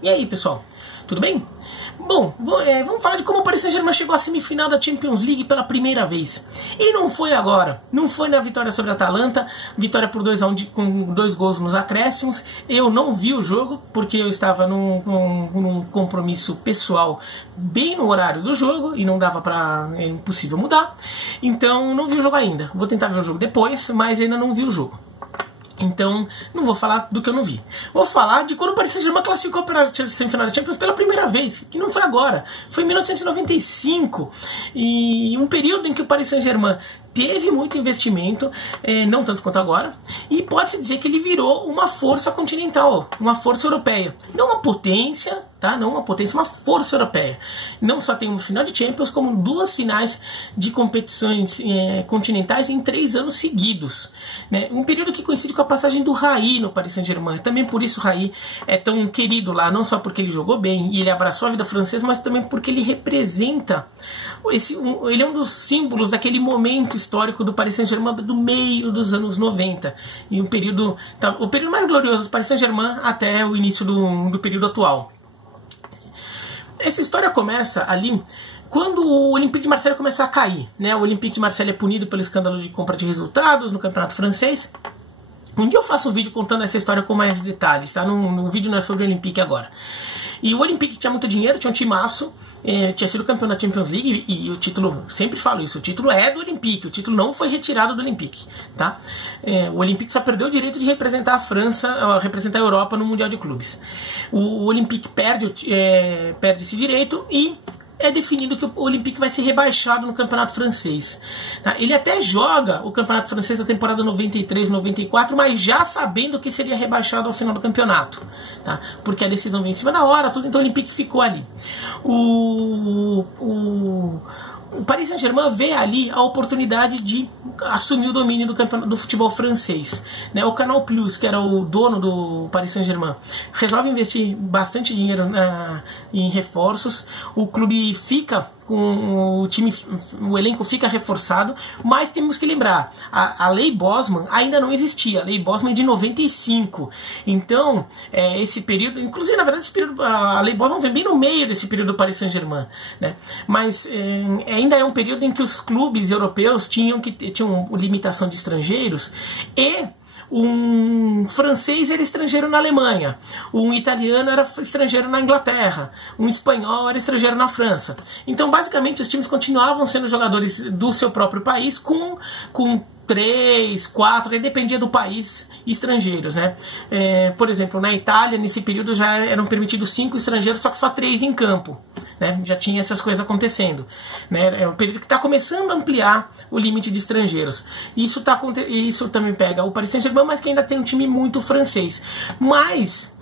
E aí, pessoal, tudo bem? Bom, vamos falar de como o Paris Saint-Germain chegou à semifinal da Champions League pela primeira vez. E não foi agora, não foi na vitória sobre a Atalanta, vitória por 2-1 com 2 gols nos acréscimos. Eu não vi o jogo, porque eu estava num compromisso pessoal bem no horário do jogo, e não dava pra... é impossível mudar. Então não vi o jogo ainda, vou tentar ver o jogo depois, mas ainda não vi o jogo. Então, não vou falar do que eu não vi. Vou falar de quando o Paris Saint-Germain classificou para a semifinal da Champions pela primeira vez, que não foi agora, foi em 1995, e um período em que o Paris Saint-Germain teve muito investimento, não tanto quanto agora, e pode-se dizer que ele virou uma força continental, uma força europeia. Não uma potência, tá? Não uma potência, uma força europeia. Não só tem uma final de Champions, como 2 finais de competições continentais em 3 anos seguidos. Né? Um período que coincide com a passagem do Raí no Paris Saint-Germain. Também por isso o Raí é tão querido lá, não só porque ele jogou bem e ele abraçou a vida francesa, mas também porque ele representa, ele é um dos símbolos daquele momento histórico do Paris Saint-Germain do meio dos anos 90. E o período mais glorioso do Paris Saint-Germain até o início do período atual. Essa história começa ali quando o Olympique de Marseille começa a cair. Né? O Olympique de Marseille é punido pelo escândalo de compra de resultados no campeonato francês. Um dia eu faço um vídeo contando essa história com mais detalhes, tá? No vídeo não é sobre o Olympique agora. E o Olympique tinha muito dinheiro, tinha um timaço, tinha sido campeão da Champions League, e o título, sempre falo isso, o título é do Olympique, o título não foi retirado do Olympique, tá? O Olympique só perdeu o direito de representar a França, representar a Europa no Mundial de Clubes. O Olympique perde esse direito e é definido que o Olympique vai ser rebaixado no campeonato francês. Tá? Ele até joga o campeonato francês da temporada 93-94, mas já sabendo que seria rebaixado ao final do campeonato. Tá? Porque a decisão veio em cima da hora, tudo, então o Olympique ficou ali. O Paris Saint-Germain vê ali a oportunidade de assumir o domínio do futebol francês. Né? O Canal Plus, que era o dono do Paris Saint-Germain, resolve investir bastante dinheiro em reforços. O clube fica com o elenco fica reforçado, mas temos que lembrar, a Lei Bosman ainda não existia, a Lei Bosman é de 95, então esse período, inclusive na verdade esse período, a Lei Bosman vem bem no meio desse período do Paris Saint-Germain, né? Mas ainda é um período em que os clubes europeus tinham limitação de estrangeiros, e um francês era estrangeiro na Alemanha, um italiano era estrangeiro na Inglaterra, um espanhol era estrangeiro na França. Então, basicamente, os times continuavam sendo jogadores do seu próprio país com 3, 4, aí dependia do país, estrangeiros, né? Por exemplo, na Itália, nesse período já eram permitidos 5 estrangeiros, só que só 3 em campo. Né? Já tinha essas coisas acontecendo. Né? É um período que está começando a ampliar o limite de estrangeiros. Isso também pega o Paris Saint-Germain, mas que ainda tem um time muito francês. Mas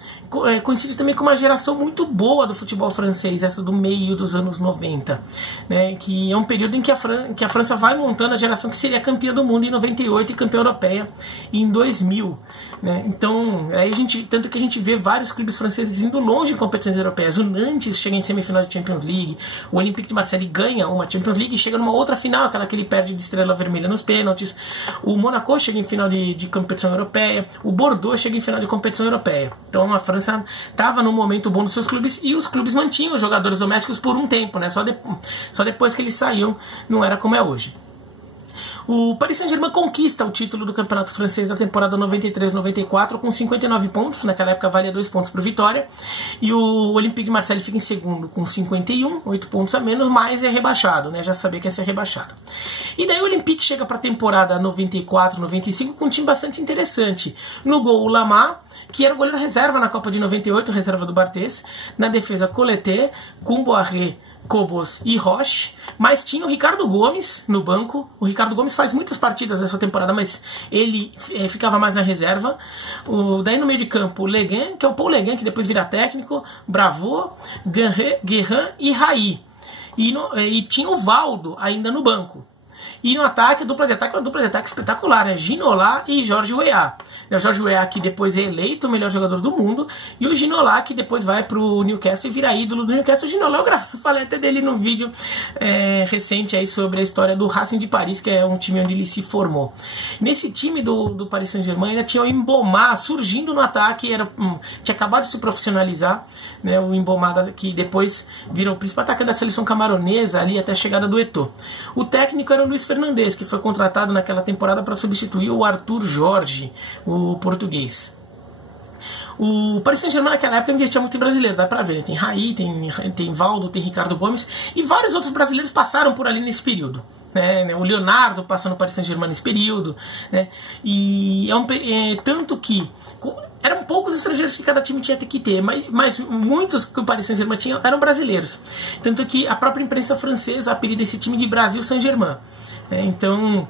coincide também com uma geração muito boa do futebol francês, essa do meio dos anos 90, né, que é um período em que a França vai montando a geração que seria campeã do mundo em 98 e campeã europeia em 2000. Né? Então, aí tanto que a gente vê vários clubes franceses indo longe em competições europeias. O Nantes chega em semifinal de Champions League, o Olympique de Marseille ganha uma Champions League e chega numa outra final, aquela que ele perde de Estrela Vermelha nos pênaltis. O Monaco chega em final de competição europeia, o Bordeaux chega em final de competição europeia. Então a França estava num momento bom dos seus clubes, e os clubes mantinham os jogadores domésticos por um tempo, né? Só depois que eles saíam, não era como é hoje. O Paris Saint-Germain conquista o título do campeonato francês da temporada 93-94 com 59 pontos, naquela época valia 2 pontos por vitória, e o Olympique de Marseille fica em segundo com 51, 8 pontos a menos, mas é rebaixado, né? Já sabia que ia ser rebaixado. E daí o Olympique chega para a temporada 94-95 com um time bastante interessante. No gol, o Lamar, que era o goleiro reserva na Copa de 98, reserva do Barthez. Na defesa, Colleté, Comboiré, Cobos e Roche, mas tinha o Ricardo Gomes no banco. O Ricardo Gomes faz muitas partidas nessa temporada, mas ele ficava mais na reserva. Daí no meio de campo, o Leguin, que é o Paul Leguin, que depois vira técnico, Bravo, Guerrin e Raí. E tinha o Valdo ainda no banco. E no ataque, a dupla de ataque é uma dupla de ataque espetacular, né? Ginola e Jorge Weah. O Jorge Weah, que depois é eleito o melhor jogador do mundo, e o Ginola, que depois vai pro Newcastle e vira ídolo do Newcastle. O Ginola, eu falei até dele no vídeo recente aí sobre a história do Racing de Paris, que é um time onde ele se formou. Nesse time do Paris Saint-Germain ainda tinha o Mboma surgindo no ataque, tinha acabado de se profissionalizar, né? O Mboma, que depois virou o principal atacante da seleção camaronesa ali até a chegada do Eto'o. O técnico era o Luis Fernandes, que foi contratado naquela temporada para substituir o Arthur Jorge, o português. O Paris Saint-Germain naquela época investia muito em brasileiro, dá pra ver, né? Tem Raí, tem Valdo, tem Ricardo Gomes, e vários outros brasileiros passaram por ali nesse período. O Leonardo passando no Paris Saint-Germain nesse período, né? E tanto que eram poucos estrangeiros que cada time tinha que ter, mas muitos que o Paris Saint-Germain tinha eram brasileiros. Tanto que a própria imprensa francesa apelida esse time de Brasil Saint-Germain. Então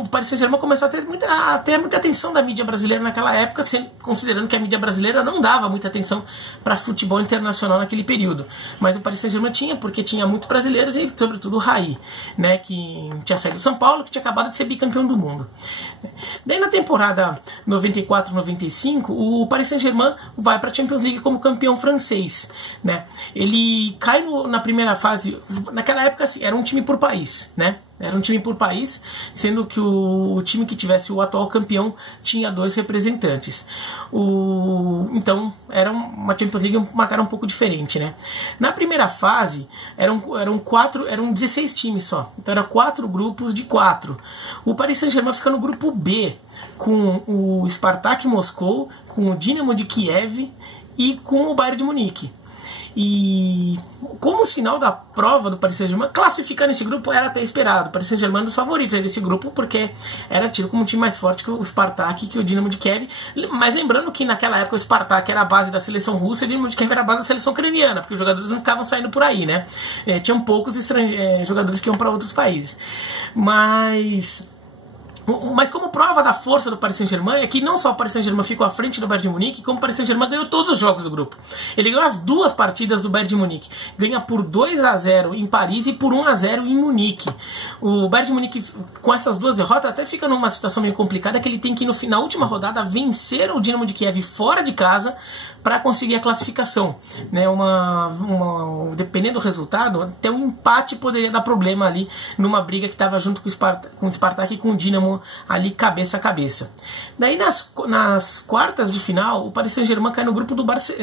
o Paris Saint-Germain começou a ter muita atenção da mídia brasileira naquela época, considerando que a mídia brasileira não dava muita atenção para futebol internacional naquele período. Mas o Paris Saint-Germain tinha, porque tinha muitos brasileiros e sobretudo o Raí, né, que tinha saído do São Paulo, que tinha acabado de ser bicampeão do mundo. Daí na temporada 94-95, o Paris Saint-Germain vai para a Champions League como campeão francês, né? Ele cai na primeira fase. Naquela época assim, era um time por país, né? Era um time por país, sendo que o time que tivesse o atual campeão tinha 2 representantes. Então era uma Champions League uma cara um pouco diferente, né? Na primeira fase eram 16 times só. Então eram 4 grupos de 4. O Paris Saint-Germain fica no grupo B, com o Spartak Moscou, com o Dinamo de Kiev e com o Bayern de Munique. E como sinal da prova do Paris Saint-Germain, classificar nesse grupo era até esperado. O Paris Saint-Germain é um dos favoritos desse grupo, porque era tido como um time mais forte que o Spartak e que o Dinamo de Kiev. Mas lembrando que naquela época o Spartak era a base da seleção russa e o Dinamo de Kiev era a base da seleção ucraniana, porque os jogadores não ficavam saindo por aí, né? Tinham poucos jogadores que iam para outros países. Mas como prova da força do Paris Saint-Germain é que não só o Paris Saint-Germain ficou à frente do Bayern de Munique, como o Paris Saint-Germain ganhou todos os jogos do grupo. Ele ganhou as 2 partidas do Bayern de Munique. Ganha por 2-0 em Paris e por 1-0 em Munique. O Bayern de Munique, com essas 2 derrotas, até fica numa situação meio complicada, que ele tem que, na última rodada, vencer o Dinamo de Kiev fora de casa para conseguir a classificação, né? Dependendo do resultado, até um empate poderia dar problema ali numa briga que estava junto com o Spartak e com o Dinamo ali cabeça a cabeça. Daí nas quartas de final, o Paris Saint-Germain cai no grupo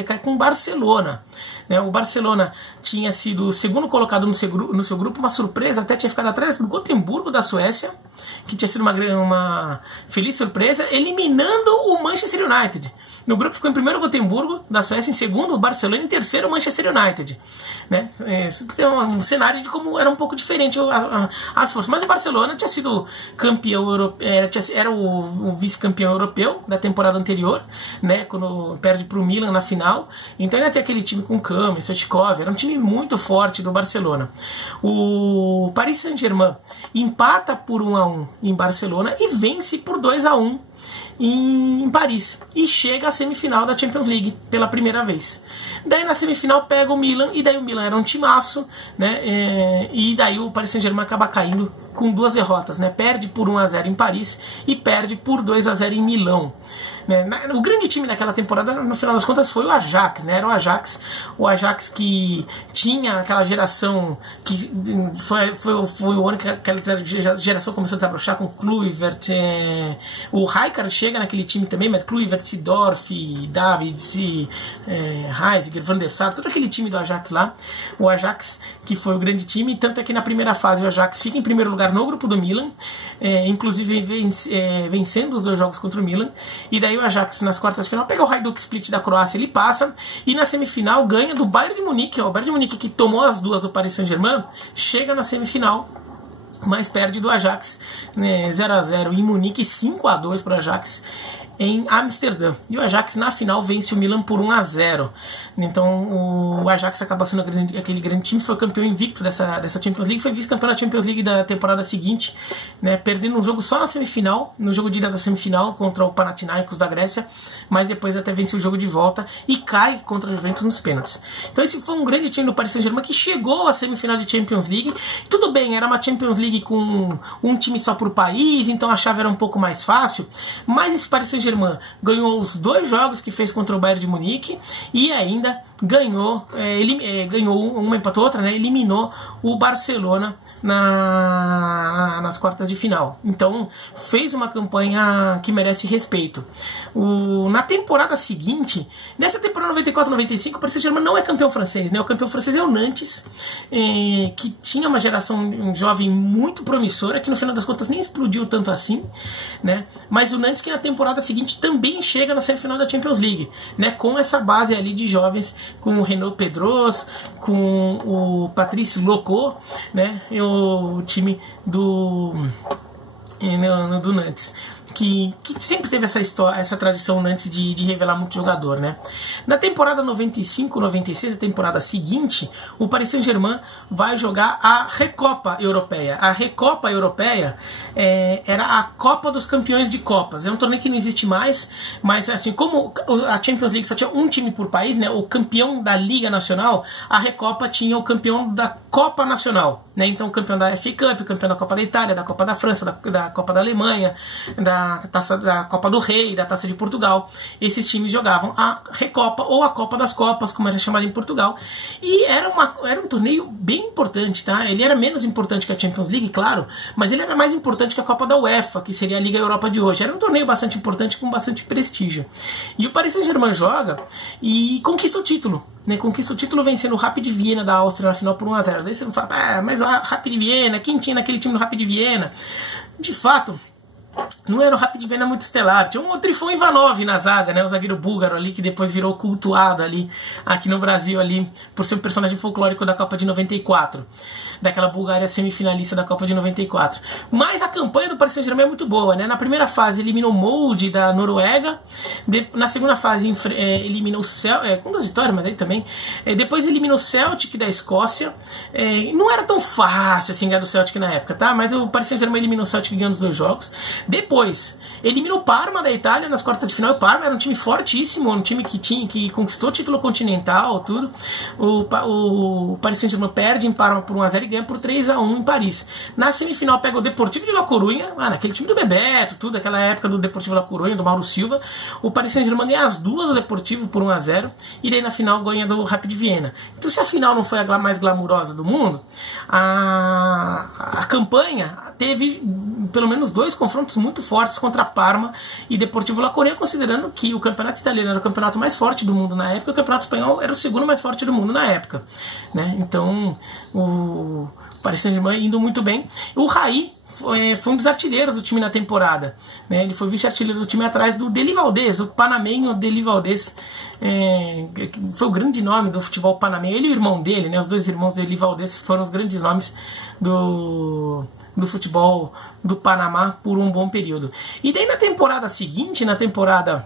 cai com o Barcelona, né? O Barcelona tinha sido o segundo colocado no seu grupo, uma surpresa, até tinha ficado atrás do Gotemburgo da Suécia, que tinha sido uma feliz surpresa, eliminando o Manchester United. No grupo ficou em primeiro o Gotemburgo da Suécia, em segundo o Barcelona e em terceiro o Manchester United, né? Um cenário de como era um pouco diferente as forças. Mas o Barcelona tinha sido campeão europeu, era o vice-campeão europeu da temporada anterior, né? Quando perde para o Milan na final. Então ainda tem aquele time com Kame, Sochkov, era um time muito forte do Barcelona. O Paris Saint-Germain empata por 1-1 em Barcelona e vence por 2-1 em Paris e chega à semifinal da Champions League pela primeira vez. Daí na semifinal pega o Milan, e daí o Milan era um timaço, né? E daí o Paris Saint-Germain acaba caindo com 2 derrotas, né? Perde por 1-0 em Paris e perde por 2-0 em Milão. O grande time daquela temporada, no final das contas, foi o Ajax, né? Era o Ajax que tinha aquela geração que foi o ano que aquela geração começou a desabrochar com Kluivert, o Rijkaard chega naquele time também, mas Kluivert, Seedorf, Davids, Heisiger, Van der Sar, todo aquele time do Ajax lá. O Ajax que foi o grande time, tanto é que na primeira fase o Ajax fica em primeiro lugar no grupo do Milan, inclusive vencendo os 2 jogos contra o Milan, e daí o Ajax nas quartas de final pega o Hajduk Split da Croácia, ele passa, e na semifinal ganha do Bayern de Munique. O Bayern de Munique, que tomou as 2 do Paris Saint-Germain, chega na semifinal, mas perde do Ajax, 0-0 em Munique, 5-2 para o Ajax. em Amsterdã. E o Ajax na final vence o Milan por 1-0. Então o Ajax acaba sendo aquele grande time, foi campeão invicto dessa Champions League, foi vice-campeão da Champions League da temporada seguinte, né, perdendo um jogo só na semifinal, no jogo de ida da semifinal contra o Panathinaikos da Grécia, mas depois até vence o jogo de volta e cai contra a Juventus nos pênaltis. Então esse foi um grande time do Paris Saint-Germain que chegou à semifinal de Champions League. Tudo bem, era uma Champions League com um time só por país, então a chave era um pouco mais fácil, mas esse Paris Saint-Germain ganhou os 2 jogos que fez contra o Bayern de Munique e ainda ganhou, uma empatou outra, né, eliminou o Barcelona nas quartas de final. Então fez uma campanha que merece respeito. Na temporada seguinte, nessa temporada 94-95, o Paris Saint-Germain não é campeão francês, né? O campeão francês é o Nantes, que tinha uma geração jovem muito promissora, que no final das contas nem explodiu tanto assim, né? Mas o Nantes que na temporada seguinte também chega na semifinal da Champions League, né? Com essa base ali de jovens, com o Renaud Pedros, com o Patrice Locot, né? O time do Nantes, que sempre teve essa tradição antes de revelar muito jogador, né? Na temporada 95-96, a temporada seguinte, o Paris Saint-Germain vai jogar a Recopa Europeia. A Recopa Europeia era a Copa dos Campeões de Copas. É um torneio que não existe mais, mas assim, como a Champions League só tinha um time por país, né? O campeão da Liga Nacional, a Recopa tinha o campeão da Copa Nacional, né? Então o campeão da FA Cup, o campeão da Copa da Itália, da Copa da França, da Copa da Alemanha, da Copa do Rei, da Taça de Portugal. Esses times jogavam a Recopa ou a Copa das Copas, como era chamada em Portugal, e era um torneio bem importante, tá? Ele era menos importante que a Champions League, claro, mas ele era mais importante que a Copa da UEFA, que seria a Liga Europa de hoje. Era um torneio bastante importante, com bastante prestígio. E o Paris Saint-Germain joga e conquista o título, né? Conquista o título vencendo o Rapid Viena da Áustria na final por 1-0. Daí você não fala, mas o Rapid Viena, quem tinha naquele time do Rapid Viena? De fato, não era o Rapid Viena muito estelar, tinha um Trifon Ivanov na zaga, né, o zagueiro búlgaro ali, que depois virou cultuado ali, aqui no Brasil ali, por ser um personagem folclórico da Copa de 94, daquela Bulgária semifinalista da Copa de 94. Mas a campanha do Paris Saint-Germain é muito boa, né? Na primeira fase eliminou o Molde da Noruega, na segunda fase eliminou o Celtic, com 2 vitórias, mas aí também, depois eliminou o Celtic da Escócia. Não era tão fácil assim ganhar do Celtic na época, tá? Mas o Paris Saint-Germain eliminou o Celtic ganhando os 2 jogos. Depois, eliminou o Parma da Itália nas quartas de final. O Parma era um time fortíssimo, um time que conquistou o título continental, tudo. O Paris Saint-Germain perde em Parma por 1-0 e ganha por 3-1 em Paris. Na semifinal pega o Deportivo de La Coruña, naquele time do Bebeto, tudo, aquela época do Deportivo de La Coruña, do Mauro Silva. O Paris Saint-Germain ganha as 2 do Deportivo por 1-0 e daí na final ganha do Rapid Viena. Então, se a final não foi a mais glamurosa do mundo, a campanha teve pelo menos 2 confrontos muito fortes contra Parma e Deportivo La Coruña, considerando que o campeonato italiano era o campeonato mais forte do mundo na época e o campeonato espanhol era o segundo mais forte do mundo na época, né? Então o Paris Saint-Germain indo muito bem. O Raí foi um dos artilheiros do time na temporada, né? Ele foi vice-artilheiro do time atrás do Deli Valdés, o panamenho Deli Valdés, foi o grande nome do futebol panamenho. Ele e o irmão dele, né? Os 2 irmãos Deli Valdés foram os grandes nomes do futebol do Panamá por um bom período. E daí na temporada seguinte, na temporada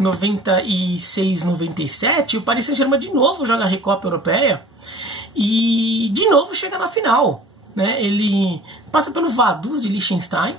96-97, o Paris Saint-Germain de novo joga a Recopa Europeia e de novo chega na final, né? Ele passa pelo Vaduz de Liechtenstein,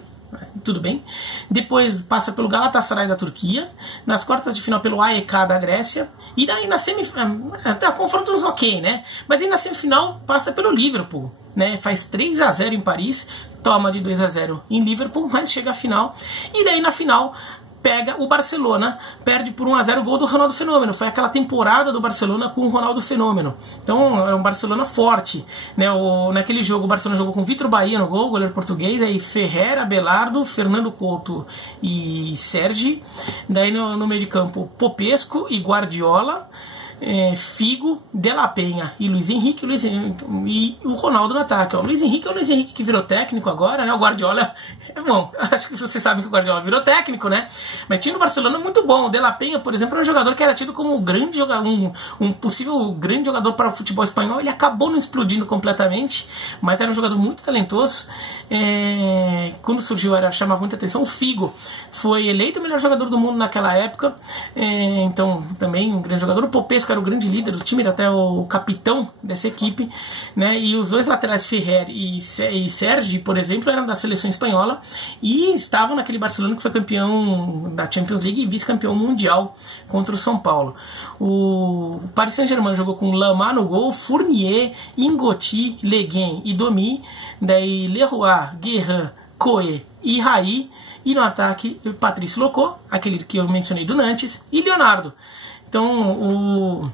tudo bem, depois passa pelo Galatasaray da Turquia, nas quartas de final pelo AEK da Grécia, e daí na semifinal, até confrontos ok, né? Mas aí na semifinal passa pelo Liverpool, né? Faz 3-0 em Paris, toma de 2-0 em Liverpool, mas chega à final, e daí na final pega o Barcelona, perde por 1-0 o gol do Ronaldo Fenômeno. Foi aquela temporada do Barcelona com o Ronaldo Fenômeno. Então é um Barcelona forte, né? Naquele jogo o Barcelona jogou com Vitor Bahia no gol, goleiro português, aí Ferreira, Belardo, Fernando Couto e Sergi. Daí no meio de campo Popesco e Guardiola, Figo, De La Penha e Luiz Henrique, e o Ronaldo no ataque. O Luiz Henrique é o Luiz Henrique que virou técnico agora, né? O Guardiola bom, acho que vocês sabem que o Guardiola virou técnico, né? Mas tinha no Barcelona muito bom. O De La Penha, por exemplo, era um jogador que era tido como grande jogador, um possível grande jogador para o futebol espanhol. Ele acabou não explodindo completamente, mas era um jogador muito talentoso. quando surgiu, chamava muita atenção. O Figo foi eleito o melhor jogador do mundo naquela época, então também um grande jogador. O Popesco era o grande líder do time, era até o capitão dessa equipe, né? E os dois laterais, Ferrer e Sergi, por exemplo, eram da seleção espanhola e estavam naquele Barcelona que foi campeão da Champions League e vice-campeão mundial contra o São Paulo. O Paris Saint-Germain jogou com Lamar no gol, Fournier, Ingoti, Leguin e Domi, daí Leroy, Guerrin, Coe e Raí, e no ataque Patrice Locot, aquele que eu mencionei do Nantes, e Leonardo. Então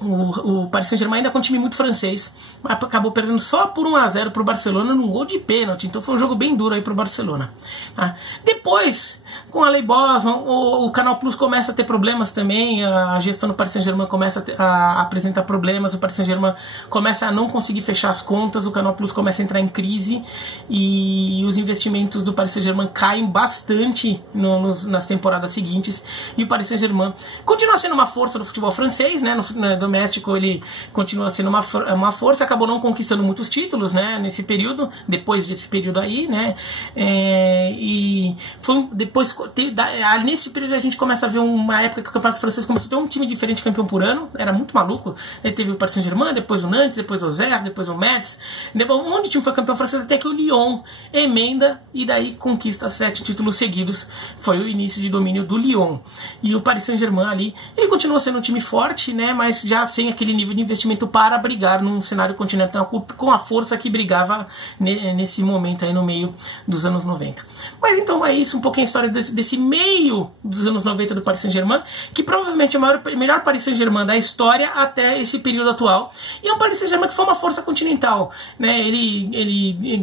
o Paris Saint-Germain ainda com um time muito francês, mas acabou perdendo só por 1-0 para o Barcelona num gol de pênalti, então foi um jogo bem duro aí para o Barcelona. Depois, com a Lei Bosman, o Canal Plus começa a ter problemas também, a gestão do Paris Saint-Germain começa a apresentar problemas, o Paris Saint-Germain começa a não conseguir fechar as contas, o Canal Plus começa a entrar em crise e os investimentos do Paris Saint-Germain caem bastante nas temporadas seguintes, e o Paris Saint-Germain continua sendo uma força do futebol francês, né? No doméstico ele continua sendo uma força, acabou não conquistando muitos títulos, né, nesse período, depois desse período aí, né, e foi depois, nesse período a gente começa a ver uma época que o campeonato francês começou a ter um time diferente campeão por ano, era muito maluco, teve o Paris Saint-Germain, depois o Nantes, depois o Auxerre, depois o Metz, depois um monte de time foi campeão francês, até que o Lyon emenda e daí conquista 7 títulos seguidos, foi o início de domínio do Lyon, e o Paris Saint-Germain ali, ele continua sendo um time forte, né, mas já sem aquele nível de investimento para brigar num cenário continental com a força que brigava nesse momento aí no meio dos anos 90. Mas então é isso, um pouquinho a história desse meio dos anos 90 do Paris Saint-Germain, que provavelmente é o melhor Paris Saint-Germain da história até esse período atual. E é um Paris Saint-Germain que foi uma força continental, né? Ele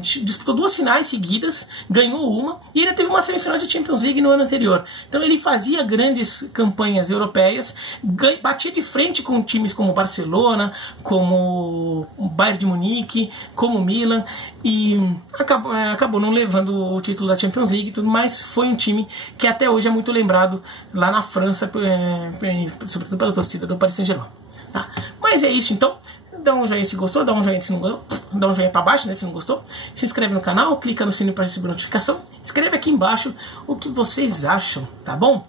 disputou 2 finais seguidas, ganhou uma, e ainda teve uma semifinal de Champions League no ano anterior. Então ele fazia grandes campanhas europeias, batia de frente com times como Barcelona, como o Bayern de Munique, como o Milan, e acabou não levando o título da Champions League e tudo mais. Foi um time que até hoje é muito lembrado lá na França, sobretudo pela torcida do Paris Saint-Germain. Tá? Mas é isso então. Dá um joinha se gostou, dá um joinha se não gostou, dá um joinha para baixo, né, se não gostou. Se inscreve no canal, clica no sininho para receber notificação. Escreve aqui embaixo o que vocês acham, tá bom?